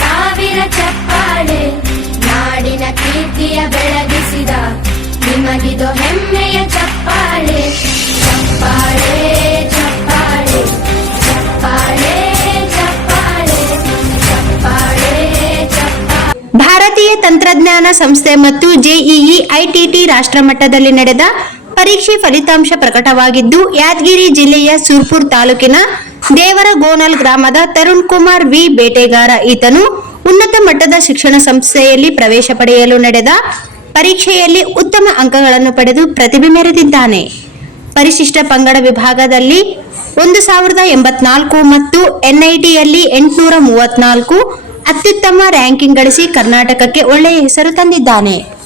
ಸಾವಿರ ಚಪ್ಪಾಳೆ ನಾಡಿನ ಕೀರ್ತಿಯ ಬೆಳಗಿಸಿದ ನಿಮಗಿದು ಹೆಮ್ಮೆಯ ಚಪ್ಪಾಳೆ ಚಪ್ಪಾಳೆ ಚಪ್ಪಾಳೆ ಚಪ್ಪಾಳೆ ಚಪ್ಪಾಳೆ ಚಪ್ಪಾಳೆ ಚಪ್ಪಾಳೆ. ಭಾರತೀಯ ತಂತ್ರಜ್ಞಾನ ಸಂಸ್ಥೆ ಮತ್ತು ಜೆಇಇ ಐಟಿಟಿ ರಾಷ್ಟ್ರಮಟ್ಟದಲ್ಲಿ ನಡೆದ ಪರೀಕ್ಷೆ ಫಲಿತಾಂಶ ಪ್ರಕಟವಾಗಿದ್ದು, ಯಾದಗಿರಿ ಜಿಲ್ಲೆಯ ಸುರ್ಪುರ್ ತಾಲೂಕಿನ ದೇವರಗೋನಲ್ ಗ್ರಾಮದ ತರುಣ್ ಕುಮಾರ್ ವಿ ಬೇಟೆಗಾರ ಈತನು ಉನ್ನತ ಮಟ್ಟದ ಶಿಕ್ಷಣ ಸಂಸ್ಥೆಯಲ್ಲಿ ಪ್ರವೇಶ ಪಡೆಯಲು ನಡೆದ ಪರೀಕ್ಷೆಯಲ್ಲಿ ಉತ್ತಮ ಅಂಕಗಳನ್ನು ಪಡೆದು ಪ್ರತಿಭೆ ಮೆರೆದಿದ್ದಾನೆ. ಪರಿಶಿಷ್ಟ ಪಂಗಡ ವಿಭಾಗದಲ್ಲಿ 1084 ಮತ್ತು ಎನ್ಐಟಿಯಲ್ಲಿ 834 ಅತ್ಯುತ್ತಮ ರ್ಯಾಂಕಿಂಗ್ ಗಳಿಸಿ ಕರ್ನಾಟಕಕ್ಕೆ ಒಳ್ಳೆಯ ಹೆಸರು ತಂದಿದ್ದಾನೆ.